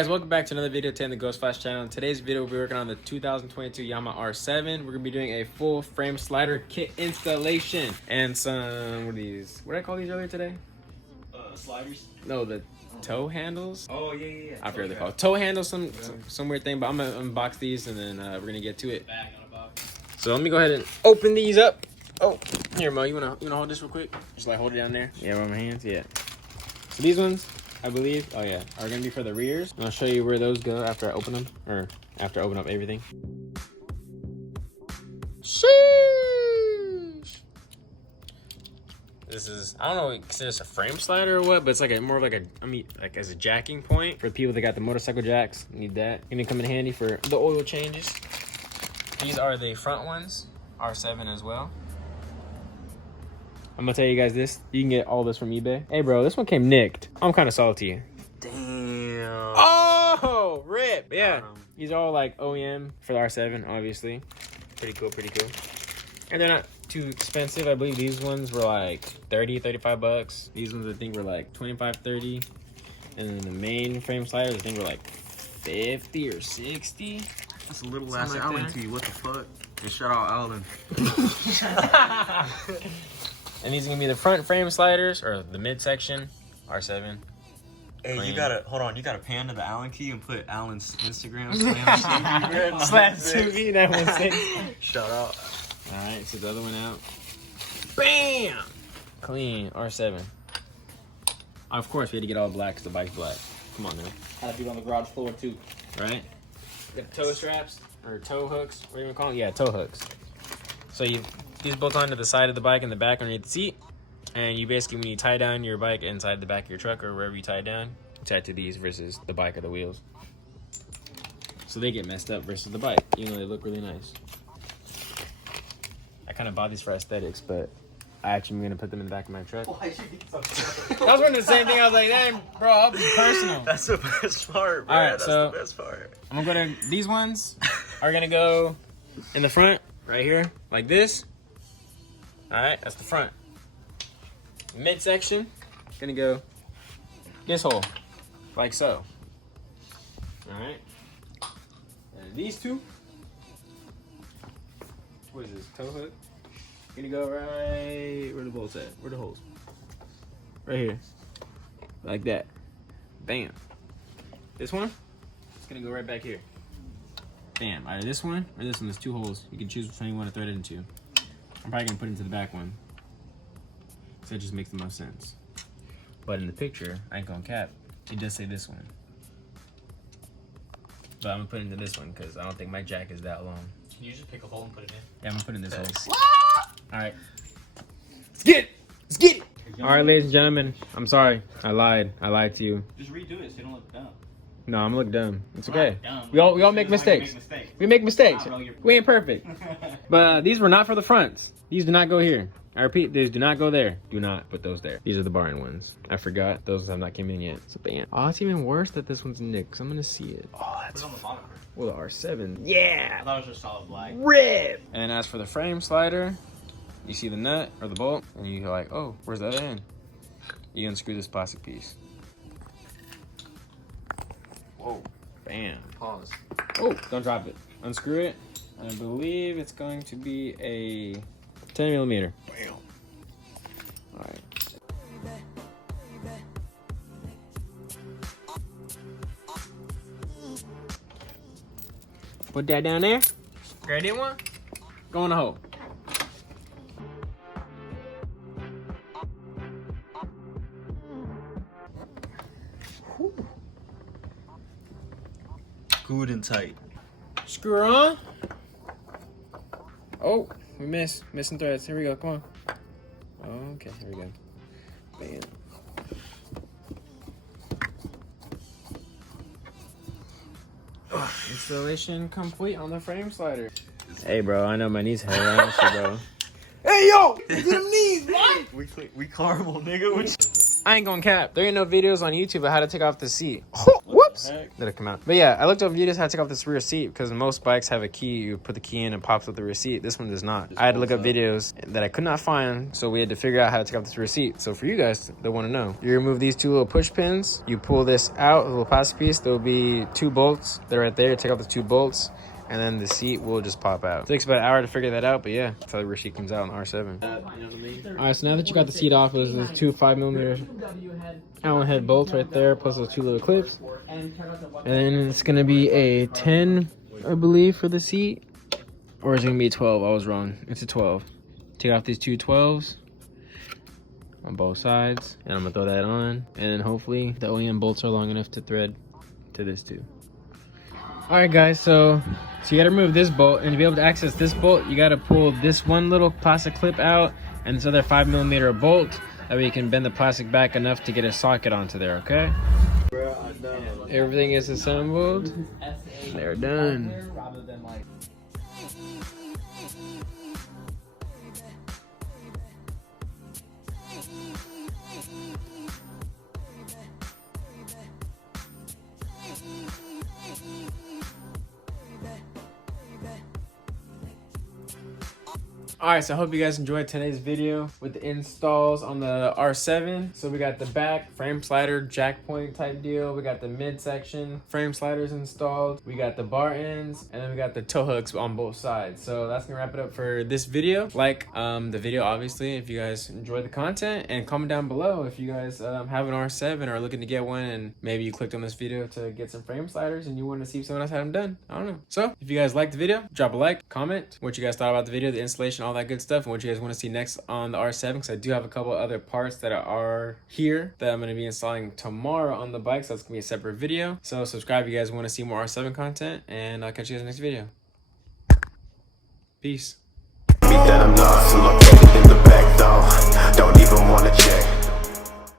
Guys, welcome back to another video today on the Ghost Flash channel. In today's video, we'll be working on the 2022 Yamaha R7. We're gonna be doing a full frame slider kit installation and some, what are these? What did I call these earlier today? Sliders? No, the toe handles. Oh, yeah. I forget what they're called. Toe handles, some weird thing, but I'm gonna unbox these and then we're gonna get to it. Bag on a box. So let me go ahead and open these up. Oh, here, Mo, you wanna hold this real quick? Just like hold it down there. Yeah, with my hands. Yeah. So these ones, I believe, oh yeah, are gonna be for the rears. And I'll show you where those go after I open them, or after I open up everything. Sheesh. This is, I don't know, consider this a frame slider or what, but it's like a more of like a, I mean, like as a jacking point for people that got the motorcycle jacks. Need that. Gonna come in handy for the oil changes. These are the front ones, R7 as well. I'm gonna tell you guys this. You can get all this from eBay. Hey, bro, this one came nicked. I'm kind of salty. Damn. Oh, rip. But yeah, these are all like OEM for the R7, obviously. Pretty cool, pretty cool. And they're not too expensive. I believe these ones were like 30, 35 bucks. These ones I think were like 25, 30. And then the main frame sliders I think were like 50 or 60. That's a little ass like Allen that. key. What the fuck? Just shout out Allen. And these are gonna be the front frame sliders, or the midsection, R7. Hey, Clean. you gotta, hold on, you gotta pan to the Allen key and put Allen's Instagram Slash Suvi, that one's sick. Shout out. Alright, so the other one out. Bam! Clean, R7. Of course, we had to get all black because the bike's black. Come on now. Had to be on the garage floor too. Right? Got toe straps, or toe hooks, what do you want to call them? Yeah, toe hooks. So these bolt onto the side of the bike and the back underneath the seat. And you basically, when you tie down your bike inside the back of your truck or wherever you tie it down, you tie it to these versus the bike or the wheels. So they get messed up versus the bike, even though they look really nice. I kind of bought these for aesthetics, but I actually am going to put them in the back of my truck. Why should be so I was wondering the same thing. I was like, damn, bro, I'll be personal. That's the best part, bro. All right, That's so the best part. I'm going to, these ones are going to go in the front, right here, like this. All right, that's the front. Midsection, gonna go this hole, like so. All right. And these two, what is this, toe hook? Gonna go right, where the bolts at? Where the holes? Right here, like that. Bam. This one, it's gonna go right back here. Bam. Either this one or this one. There's two holes. You can choose which one you want to thread it into. I'm probably gonna put it into the back one. So it just makes the most sense. But in the picture, I ain't gonna cap, it does say this one. But I'm gonna put it into this one because I don't think my jack is that long. Can you just pick a hole and put it in? Yeah, I'm gonna put it in this hole. Alright. Let's get it! Let's get it! Alright, ladies and gentlemen, I'm sorry. I lied. I lied to you. Just redo it so you don't look dumb. No, I'm gonna look dumb. It's okay. Dumb. We all make mistakes. We make mistakes. Nah, bro, you're- We ain't perfect. But these were not for the fronts. These do not go here. I repeat, these do not go there. Do not put those there. These are the barn ones. I forgot. Those have not came in yet. So bam. Oh, it's even worse that this one's nicked. So I'm gonna see it. Oh, Put that's it on the bottom. well, the R7. I Yeah. thought it was just solid black. Rip. And as for the frame slider, you see the nut or the bolt, and you're like, oh, where's that in? You unscrew this plastic piece. Whoa. Bam. Pause. Oh, don't drop it. Unscrew it. I believe it's going to be a 10 millimeter. Bam. All right. Put that down there. Grab it one. Go in the hole. Good and tight. Screw her on. Oh, we missing threads. Here we go. Come on. Okay, here we go. Bam. Installation complete on the frame slider. Hey, bro, I know my knees hurt. Honestly, bro. Hey, yo! It's in the knees, what? We caramel, nigga. I ain't gonna cap. There ain't no videos on YouTube of how to take off the seat. Oh, whoop! Whoops! Did it come out? But yeah, I looked up videos how to take off this rear seat because most bikes have a key. You put the key in and pops up the rear seat. This one does not. I had to look up videos that I could not find, so we had to figure out how to take off this rear seat. So for you guys that want to know, you remove these two little push pins. You pull this out, a little plastic piece. There will be 2 bolts. They're right there. Take off the 2 bolts. And then the seat will just pop out. It takes about an hour to figure that out, but yeah, that's how the rear seat comes out on the R7. You know what I mean? All right, so now that you got the seat off, there's those 2 5mm Allen head bolts right there, plus those 2 little clips. And then it's gonna be a 10, I believe, for the seat. Or is it gonna be a 12? I was wrong. It's a 12. Take off these 2 12s on both sides, and I'm gonna throw that on. And then hopefully the OEM bolts are long enough to thread to this too. All right, guys, so you gotta remove this bolt, and to be able to access this bolt, you gotta pull this one little plastic clip out and this other 5mm bolt. That way you can bend the plastic back enough to get a socket onto there, okay? Everything is assembled. They're done. Alright, so I hope you guys enjoyed today's video with the installs on the R7. So we got the back frame slider jack point type deal. We got the midsection frame sliders installed. We got the bar ends, and then we got the tow hooks on both sides. So that's gonna wrap it up for this video. Like the video, obviously, if you guys enjoyed the content, and comment down below if you guys have an R7 or are looking to get one, and maybe you clicked on this video to get some frame sliders and you want to see if someone else had them done. I don't know. So if you guys liked the video, drop a like, comment what you guys thought about the video, the installation, all that good stuff, and what you guys want to see next on the R7, because I do have a couple other parts that are here that I'm going to be installing tomorrow on the bike, so that's going to be a separate video. So subscribe if you guys want to see more R7 content, and I'll catch you guys in the next video. Peace. That I'm lost and located in the back door.